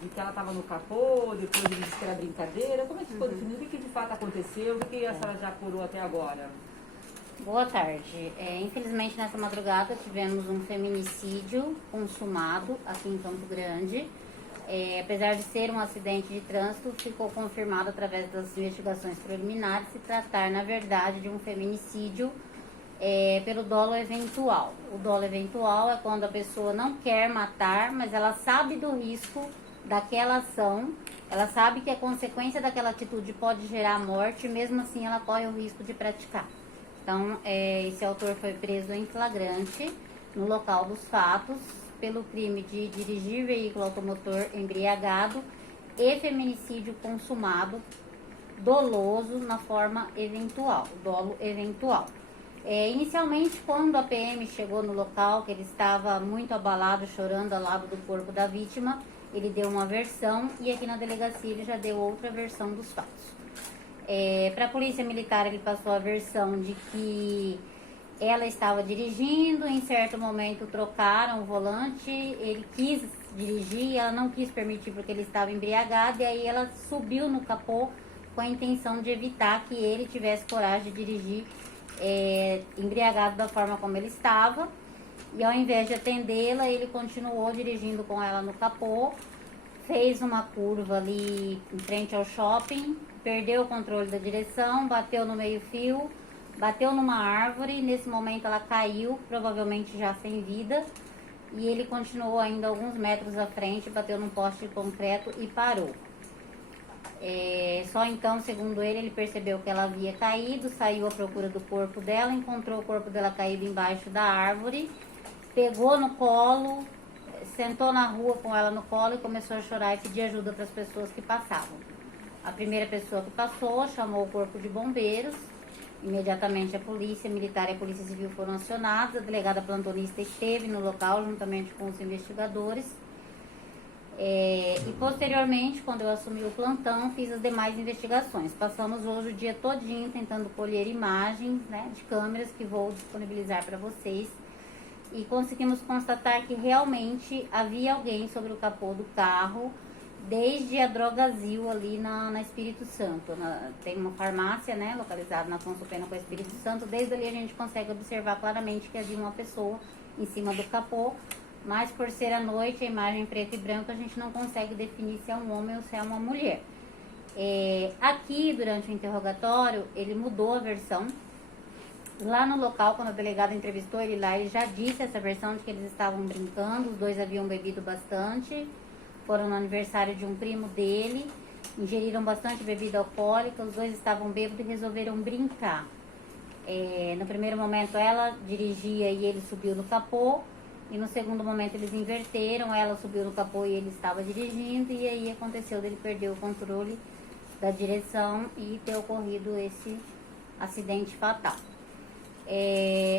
de que ela estava no capô, depois ele disse que era brincadeira. Como é que ficou definido? O que de fato aconteceu? O que a senhora já apurou até agora? Boa tarde. Infelizmente, nessa madrugada, tivemos um feminicídio consumado aqui em Campo Grande. Apesar de ser um acidente de trânsito, ficou confirmado através das investigações preliminares se tratar, na verdade, de um feminicídio pelo dolo eventual. O dolo eventual é quando a pessoa não quer matar, mas ela sabe do risco daquela ação, ela sabe que a consequência daquela atitude pode gerar morte, mesmo assim ela corre o risco de praticar. Então, esse autor foi preso em flagrante no local dos fatos pelo crime de dirigir veículo automotor embriagado e feminicídio consumado doloso na forma eventual, dolo eventual. Inicialmente, quando a PM chegou no local, que ele estava muito abalado, chorando ao lado do corpo da vítima, ele deu uma versão e aqui na delegacia ele já deu outra versão dos fatos. Para a polícia militar, ele passou a versão de que ela estava dirigindo, em certo momento trocaram o volante, ele quis dirigir, ela não quis permitir porque ele estava embriagado, e aí ela subiu no capô com a intenção de evitar que ele tivesse coragem de dirigir embriagado da forma como ele estava, e ao invés de atendê-la, ele continuou dirigindo com ela no capô, fez uma curva ali em frente ao shopping, perdeu o controle da direção, bateu no meio-fio, bateu numa árvore, nesse momento ela caiu, provavelmente já sem vida, e ele continuou ainda alguns metros à frente, bateu num poste de concreto e parou. Só então, segundo ele percebeu que ela havia caído, saiu à procura do corpo dela, encontrou o corpo dela caído embaixo da árvore, pegou no colo, sentou na rua com ela no colo e começou a chorar e pedir ajuda para as pessoas que passavam. A primeira pessoa que passou chamou o corpo de bombeiros, imediatamente a polícia militar e a polícia civil foram acionados, a delegada plantonista esteve no local juntamente com os investigadores. E posteriormente, quando eu assumi o plantão, fiz as demais investigações. Passamos hoje o dia todinho tentando colher imagens, né, de câmeras que vou disponibilizar para vocês. E conseguimos constatar que realmente havia alguém sobre o capô do carro, desde a Drogazil ali na Espírito Santo. Tem uma farmácia, né, localizada na Afonso Pena com a Espírito Santo. Desde ali a gente consegue observar claramente que havia uma pessoa em cima do capô. Mas por ser à noite, a imagem preta e branca, a gente não consegue definir se é um homem ou se é uma mulher. Aqui, durante o interrogatório, ele mudou a versão. Lá no local, quando a delegada entrevistou ele lá, ele já disse essa versão de que eles estavam brincando, os dois haviam bebido bastante, foram no aniversário de um primo dele, ingeriram bastante bebida alcoólica, os dois estavam bêbados e resolveram brincar. No primeiro momento, ela dirigia e ele subiu no capô. E no segundo momento eles inverteram, ela subiu no capô e ele estava dirigindo, e aí aconteceu dele perder o controle da direção e ter ocorrido esse acidente fatal.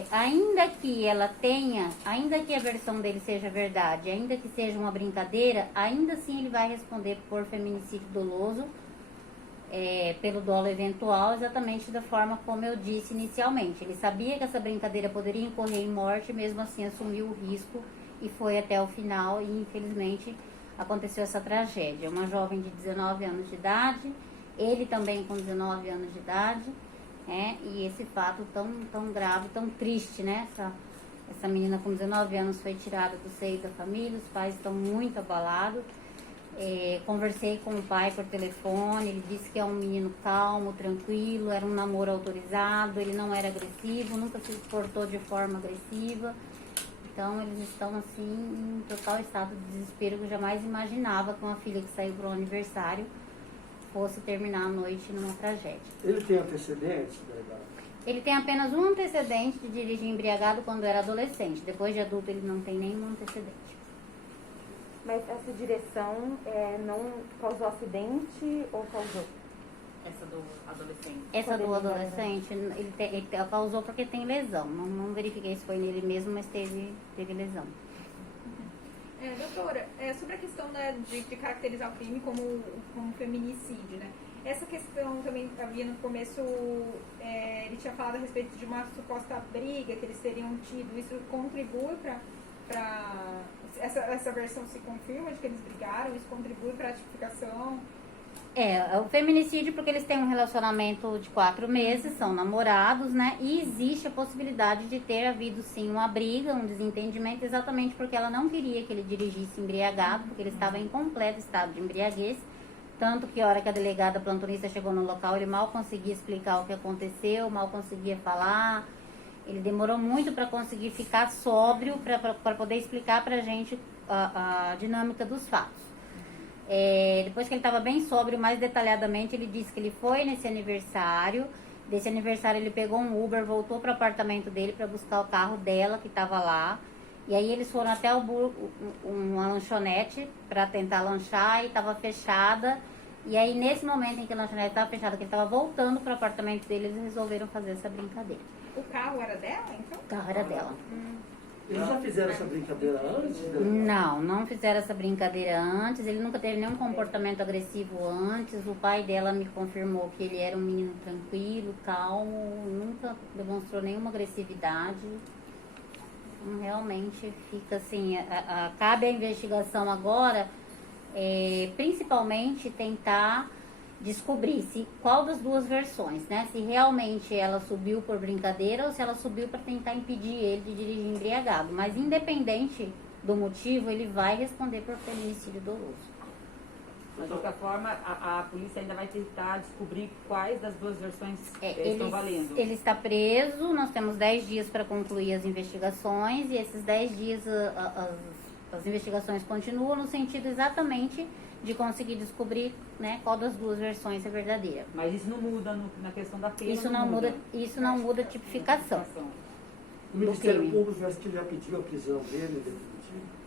Ainda que a versão dele seja verdade, ainda que seja uma brincadeira, ainda assim ele vai responder por feminicídio doloso, pelo dolo eventual, exatamente da forma como eu disse inicialmente. Ele sabia que essa brincadeira poderia incorrer em morte, mesmo assim assumiu o risco e foi até o final, e infelizmente aconteceu essa tragédia. Uma jovem de 19 anos de idade, ele também com 19 anos de idade, e esse fato tão grave, tão triste, né? Essa menina com 19 anos foi tirada do seio da família, os pais estão muito abalados. Conversei com o pai por telefone, ele disse que é um menino calmo, tranquilo, era um namoro autorizado, ele não era agressivo, nunca se portou de forma agressiva. Então eles estão assim em total estado de desespero, que eu jamais imaginava que uma filha que saiu para o aniversário fosse terminar a noite numa tragédia. Ele tem antecedentes, delegado? Ele tem apenas um antecedente de dirigir embriagado quando era adolescente. Depois de adulto ele não tem nenhum antecedente. Mas essa direção não causou acidente ou causou? Essa do adolescente. Essa do adolescente, ele causou porque tem lesão. Não verifiquei se foi nele mesmo, mas teve lesão. Doutora, sobre a questão, né, de caracterizar o crime como feminicídio, né? Essa questão também havia no começo, ele tinha falado a respeito de uma suposta briga que eles teriam tido. Isso contribui para essa versão se confirma de que eles brigaram, isso contribui para a tipificação? O feminicídio porque eles têm um relacionamento de 4 meses, são namorados, né? E existe a possibilidade de ter havido sim uma briga, um desentendimento, exatamente porque ela não queria que ele dirigisse embriagado, porque ele estava em completo estado de embriaguez. Tanto que a hora que a delegada plantonista chegou no local, ele mal conseguia explicar o que aconteceu, mal conseguia falar. Ele demorou muito para conseguir ficar sóbrio, para poder explicar para a gente a dinâmica dos fatos. Depois que ele estava bem sóbrio, mais detalhadamente, ele disse que ele foi nesse aniversário. Desse aniversário ele pegou um Uber, voltou para o apartamento dele para buscar o carro dela que estava lá. E aí eles foram até uma lanchonete para tentar lanchar e estava fechada. E aí nesse momento em que a lanchonete estava fechada, que ele estava voltando para o apartamento dele, eles resolveram fazer essa brincadeira. O carro era dela, então? O carro era dela. Eles já fizeram essa brincadeira antes? Não fizeram essa brincadeira antes. Ele nunca teve nenhum comportamento agressivo antes. O pai dela me confirmou que ele era um menino tranquilo, calmo, nunca demonstrou nenhuma agressividade. Realmente fica assim, cabe a investigação agora, principalmente tentar descobrir qual das duas versões, né? Se realmente ela subiu por brincadeira ou se ela subiu para tentar impedir ele de dirigir embriagado. Mas independente do motivo, ele vai responder por feminicídio doloso. Mas de qualquer forma, a polícia ainda vai tentar descobrir quais das duas versões estão valendo. Ele está preso, nós temos 10 dias para concluir as investigações, e esses 10 dias as investigações continuam no sentido exatamente de conseguir descobrir, né, qual das duas versões é verdadeira. Mas isso não muda na questão da pena? Isso não muda a tipificação. O Ministério Público acho que já pediu a prisão dele, definitivo?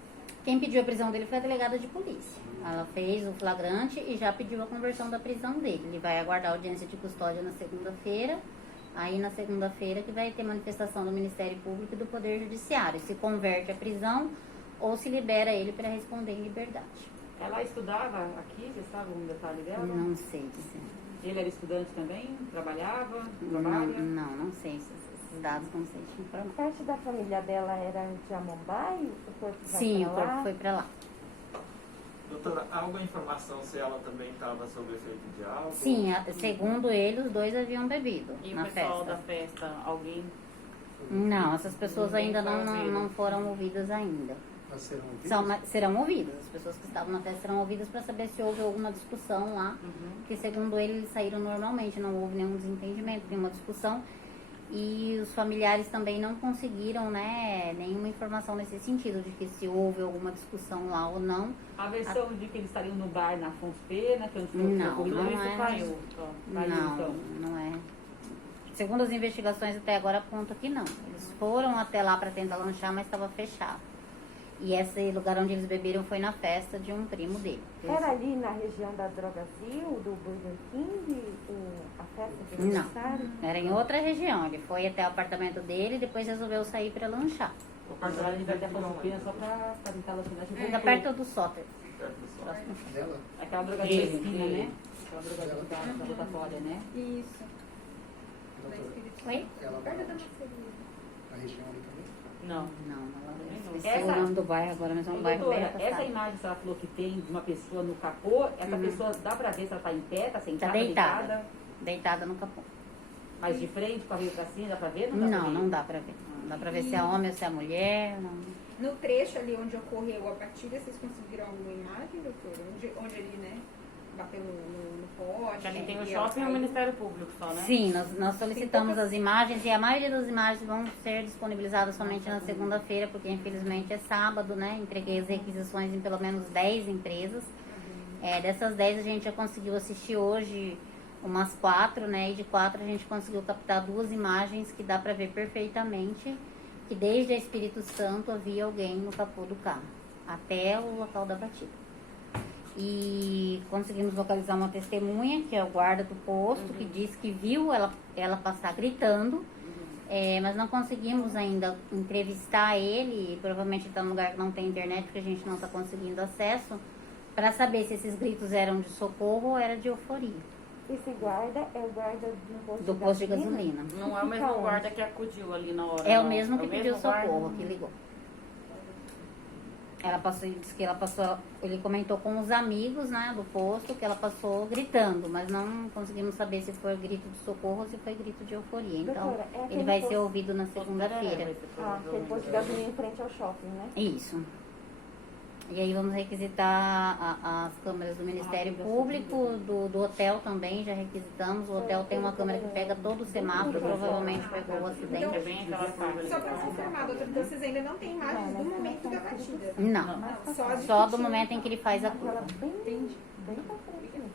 Quem pediu a prisão dele foi a delegada de polícia. Ela fez o flagrante e já pediu a conversão da prisão dele. Ele vai aguardar a audiência de custódia na segunda-feira. Aí na segunda-feira que vai ter manifestação do Ministério Público e do Poder Judiciário. Se converte a prisão ou se libera ele para responder em liberdade. Ela estudava aqui, você sabe algum detalhe dela? Não sei dizer. Ele era estudante também? Trabalhava? Não sei esses dados, não sei te informar. Parte da família dela era de Amambai? O corpo vai Sim, pra o lá? corpo foi para lá. Doutora, há alguma informação se ela também estava sob efeito de álcool? Sim, segundo ele, os dois haviam bebido E na o pessoal festa. da festa, alguém... Não, essas pessoas Ninguém ainda foi ouvido. não foram ouvidas ainda. Mas serão ouvidos? Serão ouvidas. As pessoas que estavam na festa serão ouvidas para saber se houve alguma discussão lá. Que segundo ele, eles saíram normalmente, não houve nenhum desentendimento, nenhuma discussão. E os familiares também não conseguiram, né, nenhuma informação nesse sentido, de que se houve alguma discussão lá ou não. A versão de que eles estariam no bar na Afonso Pena, que onde foi Não, ocorrido, não isso é. caiu. Caiu, então. Não é. Segundo as investigações até agora aponta que não. Eles foram até lá para tentar lanchar, mas estava fechado. E esse lugar onde eles beberam foi na festa de um primo dele. Era ali na região da Drogazil, do Burger King, a festa de aniversário? Não, era em outra região. Ele foi até o apartamento dele e depois resolveu sair para lanchar. O partidário de vai Afonso Pena só para tentar lançar. Fica perto do Soter. Perto do sol. Dela? Aquela drogaria esquina, né? Aquela drogaria da rotatória, né? Isso. Da Doutora, Espírito Oi? ela Perto da vai mercearia. na região ali também? Não. Não, ela esqueci Essa- o nome do bairro agora, mas é um bairro bem Doutora, essa afastado. imagem que ela falou que tem de uma pessoa no capô, essa pessoa dá pra ver se ela tá em pé, tá sentada, Tá deitada. Deitada no capô. mas de frente, com a veio pra cima, dá pra ver? Não, dá pra Não, ver? não dá pra ver. Não dá pra ver se é homem ou se é mulher. Não. No trecho ali onde ocorreu a batida, vocês conseguiram alguma imagem, doutora? Onde ele, né, bateu no poste? Ali tem o e ela shopping e o caiu? Ministério Público só, né? Sim, nós solicitamos as imagens e a maioria das imagens vão ser disponibilizadas somente na segunda-feira, porque infelizmente é sábado, né? Entreguei as requisições em pelo menos 10 empresas. Dessas 10 a gente já conseguiu assistir hoje umas 4, né? E de 4 a gente conseguiu captar 2 imagens que dá pra ver perfeitamente que desde a Espírito Santo havia alguém no capô do carro, até o local da batida. E conseguimos localizar uma testemunha, que é o guarda do posto, que disse que viu ela passar gritando, mas não conseguimos ainda entrevistar ele, e provavelmente está num lugar que não tem internet, porque a gente não está conseguindo acesso, para saber se esses gritos eram de socorro ou era de euforia, Esse guarda é o guarda de um posto do posto de gasolina. Não é o mesmo guarda que acudiu ali na hora. É o não. mesmo que É o pediu mesmo guarda? socorro, que ligou. Ela passou, disse que ela passou, ele comentou com os amigos, né, do posto, que ela passou gritando, mas não conseguimos saber se foi grito de socorro ou se foi grito de euforia. Então, Doutora, é aquele ele vai ser posto- ouvido na segunda-feira. aquele posto de gasolina em frente ao shopping, né? Isso. E aí vamos requisitar as câmeras do Ministério Público, do hotel também, já requisitamos. O hotel tem uma câmera que pega todo o semáforo, provavelmente pegou o acidente. É bem aquela parte. Só para confirmar, doutora, então vocês ainda não têm imagens do momento da batida. Não, Não, só de do que momento em que ele faz a Ela curva. bem pra frente mesmo.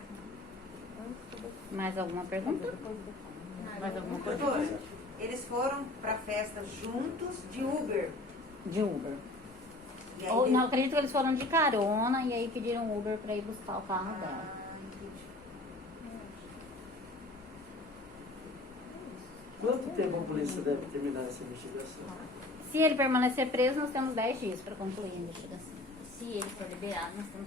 Antes do- Mais alguma pergunta? depois do- Mais alguma coisa? Doutora, eles foram pra festa juntos de Uber. De Uber. E aí Ou, não, acredito que eles foram de carona e aí pediram Uber para ir buscar o carro dela. entendi. Quanto tempo a polícia deve terminar essa investigação? Se ele permanecer preso, nós temos 10 dias para concluir a investigação. Se ele for liberado, nós temos